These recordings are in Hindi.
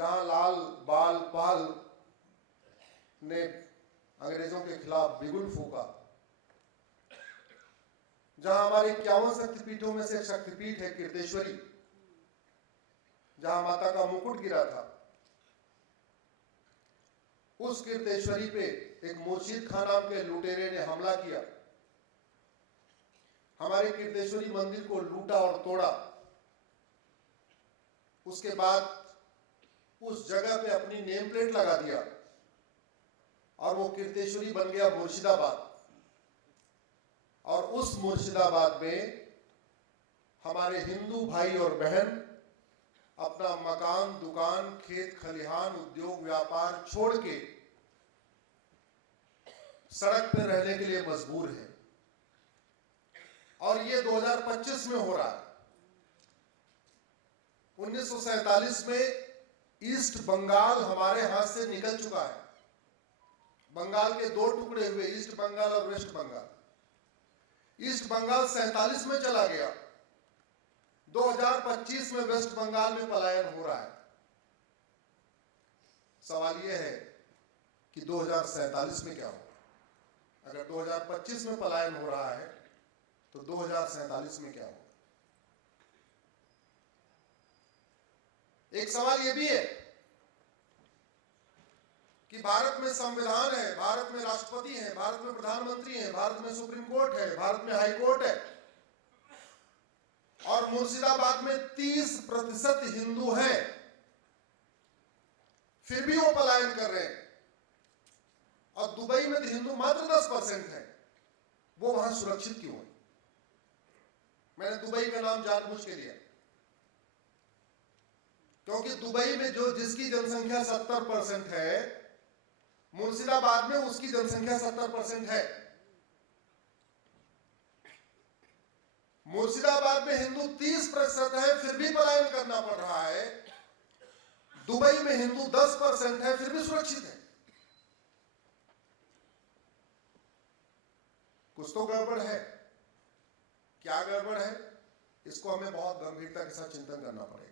जहां लाल बाल पाल ने अंग्रेजों के खिलाफ बिगुल फूका, जहां हमारे 51 शक्तिपीठों में से एक शक्तिपीठ है कीर्तेश्वरी, जहां माता का मुकुट गिरा था, उस कीर्तेश्वरी पे एक मुर्शिद खान नाम के लुटेरे ने हमला किया, हमारे कीर्तेश्वरी मंदिर को लूटा और तोड़ा। उसके बाद उस जगह पे अपनी नेम प्लेट लगा दिया और वो कीर्तेश्वरी बन गया मुर्शिदाबाद। और उस मुर्शिदाबाद में हमारे हिंदू भाई और बहन अपना मकान, दुकान, खेत खलिहान, उद्योग, व्यापार छोड़ के सड़क पर रहने के लिए मजबूर है। और ये 2025 में हो रहा है। 1947 में ईस्ट बंगाल हमारे हाथ से निकल चुका है। बंगाल के दो टुकड़े हुए, ईस्ट बंगाल और वेस्ट बंगाल। ईस्ट बंगाल 47 में चला गया, 2025 में वेस्ट बंगाल में पलायन हो रहा है। सवाल यह है कि 2047 में क्या होगा? अगर 2025 में पलायन हो रहा है तो 2047 में क्या होगा? एक सवाल यह भी है कि भारत में संविधान है, भारत में राष्ट्रपति है, भारत में प्रधानमंत्री है, भारत में सुप्रीम कोर्ट है, भारत में हाई कोर्ट है, और मुर्शिदाबाद में 30% हिंदू हैं, फिर भी वो पलायन कर रहे हैं। और दुबई में तो हिंदू मात्र 10% है, वो वहां सुरक्षित क्यों है? मैंने दुबई का नाम जानबूझ के लिया क्योंकि दुबई में जिसकी जनसंख्या 70% है, मुर्शिदाबाद में उसकी जनसंख्या 70% है। मुर्शिदाबाद में हिंदू 30% है, फिर भी पलायन करना पड़ रहा है। दुबई में हिंदू 10% है, फिर भी सुरक्षित है। कुछ तो गड़बड़ है। क्या गड़बड़ है? इसको हमें बहुत गंभीरता के साथ चिंतन करना पड़ेगा।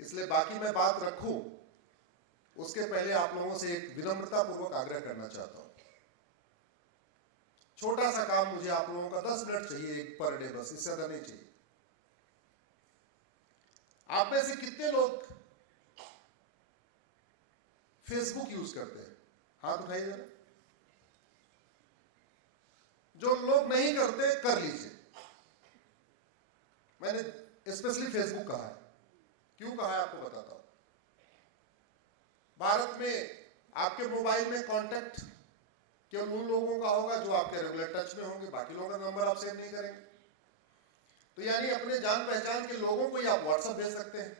इसलिए बाकी मैं बात रखूं उसके पहले आप लोगों से एक विनम्रता पूर्वक आग्रह करना चाहता हूं। छोटा सा काम, मुझे आप लोगों का 10 मिनट चाहिए एक पर डे, बस, इससे ज्यादा नहीं चाहिए। आप में से कितने लोग फेसबुक यूज करते हैं? हाथ उठाइए जरा। जो लोग नहीं करते, कर लीजिए। मैंने स्पेशली फेसबुक कहा है। क्यों कहा है आपको बताता हूं। भारत में आपके मोबाइल में कांटेक्ट केवल उन लोगों का होगा जो आपके रेगुलर टच में होंगे, बाकी लोगों का नंबर आप सेव नहीं करेंगे। तो यानी अपने जान पहचान के लोगों को ही आप व्हाट्सएप भेज सकते हैं।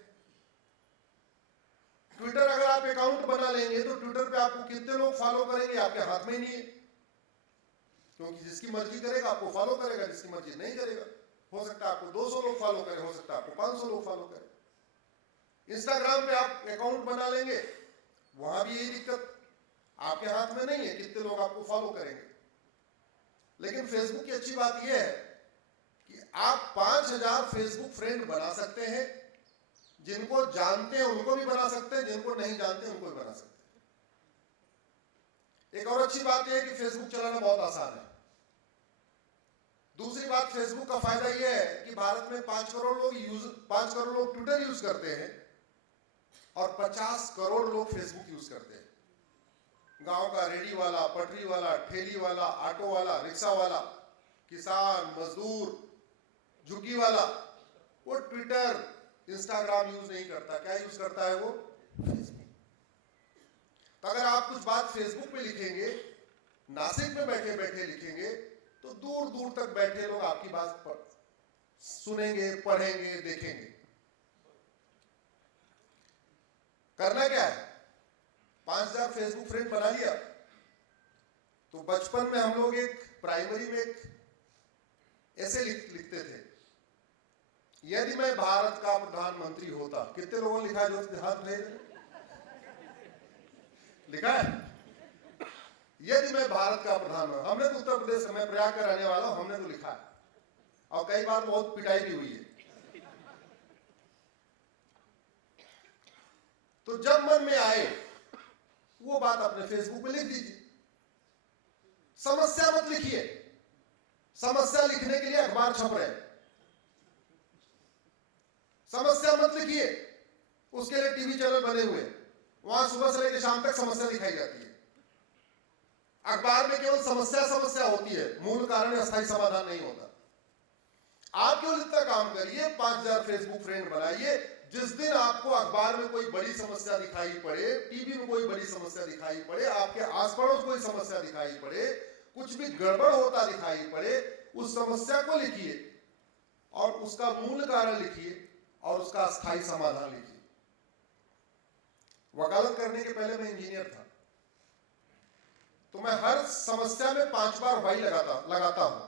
ट्विटर अगर आप अकाउंट बना लेंगे तो ट्विटर पे आपको कितने लोग फॉलो करेंगे आपके हाथ में ही नहीं है, क्योंकि जिसकी मर्जी करेगा आपको फॉलो करेगा, जिसकी मर्जी नहीं करेगा। हो सकता है आपको 200 लोग फॉलो करें, हो सकता है आपको 500 लोग फॉलो करें। इंस्टाग्राम पे आप अकाउंट बना लेंगे, वहां भी यही दिक्कत, आपके हाथ में नहीं है कितने लोग आपको फॉलो करेंगे। लेकिन फेसबुक की अच्छी बात यह है कि आप 5000 फेसबुक फ्रेंड बना सकते हैं। जिनको जानते हैं उनको भी बना सकते हैं, जिनको नहीं जानते उनको भी बना सकते हैं। एक और अच्छी बात यह है कि फेसबुक चलाना बहुत आसान है। दूसरी बात, फेसबुक का फायदा यह है कि भारत में 5 करोड़ लोग ट्विटर यूज करते हैं और 50 करोड़ लोग फेसबुक यूज करते हैं। गांव का रेडी वाला, पटरी वाला, ठेली वाला, ऑटो वाला, रिक्शा वाला, किसान, मजदूर, झुग्गी वाला, वो ट्विटर, इंस्टाग्राम यूज नहीं करता। क्या यूज करता है वो? फेसबुक। तो अगर आप कुछ बात फेसबुक पे लिखेंगे, नासिक में बैठे बैठे लिखेंगे, तो दूर दूर तक बैठे लोग आपकी बात सुनेंगे, पढ़ेंगे, देखेंगे। करना क्या है? 5000 फेसबुक फ्रेंड बना लिया तो बचपन में हम लोग एक प्राइमरी में एक ऐसे लिखते थे, यदि मैं भारत का प्रधानमंत्री होता। कितने लोगों ने लिखा? जो हाथ रहे लिखा है, यदि मैं भारत का प्रधानमंत्री। हमने तो उत्तर प्रदेश में, प्रयाग का रहने वाला हूं, हमने तो लिखा है और कई बार बहुत पिटाई भी हुई है। तो जब मन में आए वो बात अपने फेसबुक पे लिख दीजिए। समस्या मत लिखिए। समस्या लिखने के लिए अखबार छप रहे हैं। समस्या मत लिखिए, उसके लिए टीवी चैनल बने हुए हैं, वहां सुबह से लेकर शाम तक समस्या दिखाई जाती है। अखबार में केवल समस्या समस्या होती है, मूल कारण अस्थायी समाधान नहीं होता। आप केवल इतना काम करिए, 5000 फेसबुक फ्रेंड बनाइए। जिस दिन आपको अखबार में कोई बड़ी समस्या दिखाई पड़े, टीवी में कोई बड़ी समस्या दिखाई पड़े, आपके आस पड़ोस कोई समस्या दिखाई पड़े, कुछ भी गड़बड़ होता दिखाई पड़े, उस समस्या को लिखिए और उसका मूल कारण लिखिए और उसका अस्थायी समाधान लिखिए। वकालत करने के पहले मैं इंजीनियर था, तो मैं हर समस्या में 5 बार वाई लगाता हूं।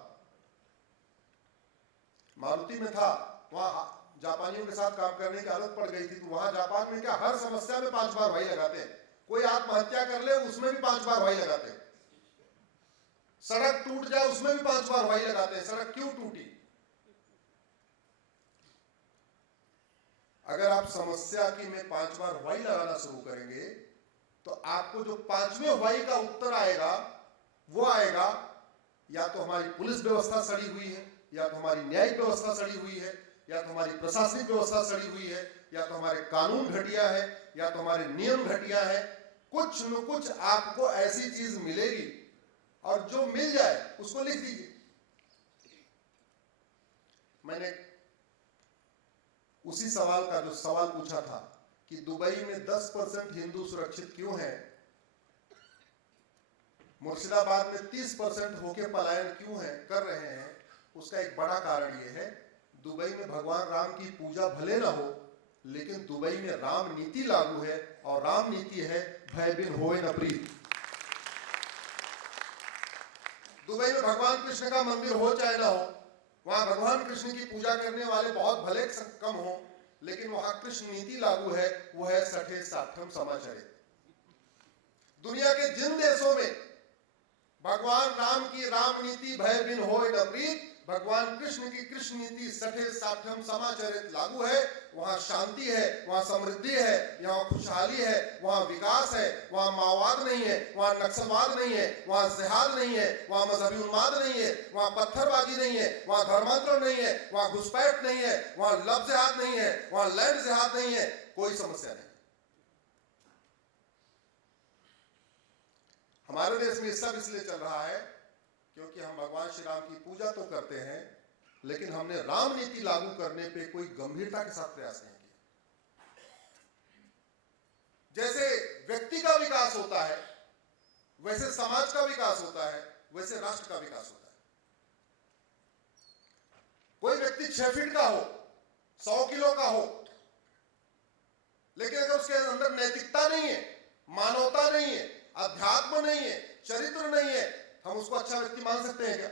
मारुति में था, वहां जापानियों के साथ काम करने की आदत पड़ गई थी, तो वहां जापान में क्या हर समस्या में 5 बार वाई लगाते हैं। कोई आत्महत्या कर ले उसमें भी 5 बार वाई लगाते हैं। सड़क टूट जाए उसमें भी 5 बार वाई लगाते हैं। सड़क क्यों टूटी? अगर आप समस्या की में 5 बार वाई लगाना शुरू करेंगे तो आपको जो 5वें वाई का उत्तर आएगा वो आएगा, या तो हमारी पुलिस व्यवस्था सड़ी हुई है, या तो हमारी न्यायिक व्यवस्था सड़ी हुई है, या तो हमारी प्रशासनिक व्यवस्था सड़ी हुई है, या तो हमारे कानून घटिया है, या तो हमारे नियम घटिया है। कुछ न कुछ आपको ऐसी चीज मिलेगी और जो मिल जाए उसको लिख दीजिए। मैंने उसी सवाल का जो सवाल पूछा था कि दुबई में 10% हिंदू सुरक्षित क्यों है, मुर्शिदाबाद में 30% होके पलायन क्यों है कर रहे हैं, उसका एक बड़ा कारण यह है, दुबई में भगवान राम की पूजा भले ना हो, लेकिन दुबई में राम नीति लागू है, और राम नीति है भय बिन होए न प्रीत। दुबई में भगवान कृष्ण का मंदिर हो चाहे ना हो, वहां भगवान कृष्ण की पूजा करने वाले बहुत भले कम हो, लेकिन वहां कृष्ण नीति लागू है, वो है सठे साठम समाचरित। दुनिया के जिन देशों में भगवान राम की राम नीति भय बिन होए न प्रीत, भगवान कृष्ण की कृष्ण नीति सठे साठम समाचरित लागू है, वहां शांति है, वहां समृद्धि है, यहाँ खुशहाली है, वहां विकास है, वहां माओवाद नहीं है, वहां नक्सलवाद नहीं है, वहां जिहाद नहीं है, वहां मजहबी उन्माद नहीं है, वहां पत्थरबाजी नहीं है, वहां धर्मांतरण नहीं है, वहां घुसपैठ नहीं है, वहां लव जिहाद नहीं है, वहां लैंड जिहाद नहीं है, कोई समस्या नहीं। हमारे देश में सब इसलिए चल रहा है क्योंकि हम भगवान श्री राम की पूजा तो करते हैं, लेकिन हमने राम नीति लागू करने पे कोई गंभीरता के साथ प्रयास नहीं किया। जैसे व्यक्ति का विकास होता है, वैसे समाज का विकास होता है, वैसे राष्ट्र का विकास होता है। कोई व्यक्ति 6 फीट का हो, 100 किलो का हो, लेकिन अगर उसके अंदर नैतिकता नहीं है, मानवता नहीं है, अध्यात्म नहीं है, चरित्र नहीं है, हम उसको अच्छा व्यक्ति मान सकते हैं क्या?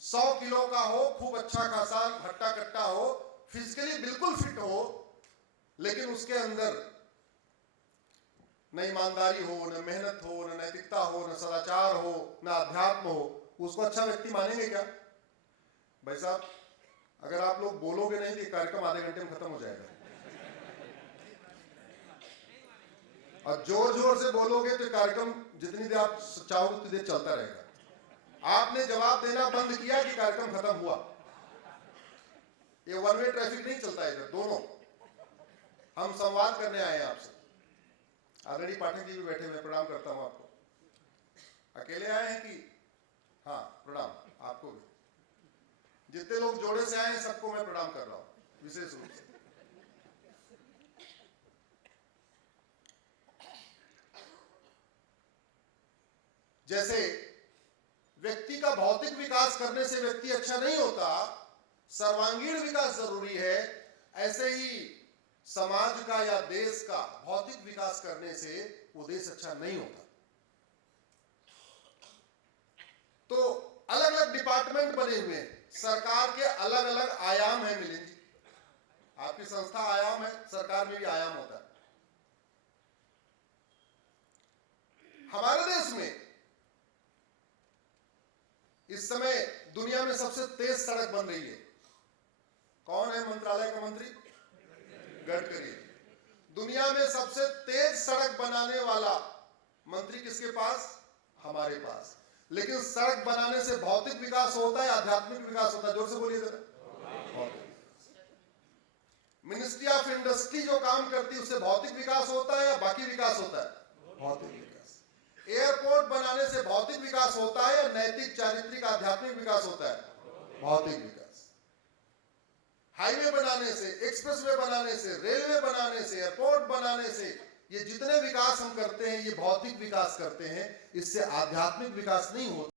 100 किलो का हो, खूब अच्छा खासा हट्टा कट्टा हो, फिजिकली बिल्कुल फिट हो, लेकिन उसके अंदर न ईमानदारी हो, न मेहनत हो, न नैतिकता हो, न सदाचार हो, न अध्यात्म हो, उसको अच्छा व्यक्ति मानेंगे क्या? भाई साहब, अगर आप लोग बोलोगे नहीं तो कार्यक्रम आधे घंटे में खत्म हो जाएगा, और जोर जोर से बोलोगे तो कार्यक्रम जितनी देर आप चाहोगे उतनी देर चलता रहेगा। आपने जवाब देना बंद किया कि कार्यक्रम खत्म हुआ। ये वन वे ट्रैफिक नहीं चलता इधर, दोनों हम संवाद करने आए हैं आपसे। आदरणीय पाठक जी भी बैठे हुए, प्रणाम करता हूं आपको। अकेले आए हैं कि? हाँ, प्रणाम आपको भी। जितने लोग जोड़े से आए हैं सबको मैं प्रणाम कर रहा हूं विशेष रूप से। जैसे व्यक्ति का भौतिक विकास करने से व्यक्ति अच्छा नहीं होता, सर्वांगीण विकास जरूरी है, ऐसे ही समाज का या देश का भौतिक विकास करने से वो देश अच्छा नहीं होता। तो अलग अलग डिपार्टमेंट बने हुए हैं, सरकार के अलग अलग आयाम हैं। मिलिंद जी, आपकी संस्था आयाम है, सरकार में भी आयाम होता है। हमारे देश में इस समय दुनिया में सबसे तेज सड़क बन रही है। कौन है मंत्रालय का मंत्री? गडकरी। दुनिया दुनिया में सबसे तेज सड़क बनाने वाला मंत्री किसके पास? हमारे पास। लेकिन सड़क बनाने से भौतिक विकास होता है, आध्यात्मिक विकास होता है? जोर से बोलिए जरा। मिनिस्ट्री ऑफ इंडस्ट्री जो काम करती है उससे भौतिक विकास होता है या बाकी विकास होता है? भौतिक विकास। एयरपोर्ट बनाने से भौतिक विकास होता है या नैतिक, चारित्रिक, आध्यात्मिक विकास होता है? भौतिक विकास। हाईवे बनाने से, एक्सप्रेसवे बनाने से, रेलवे बनाने से, एयरपोर्ट बनाने से, ये जितने विकास हम करते हैं ये भौतिक विकास करते हैं, इससे आध्यात्मिक विकास नहीं होता।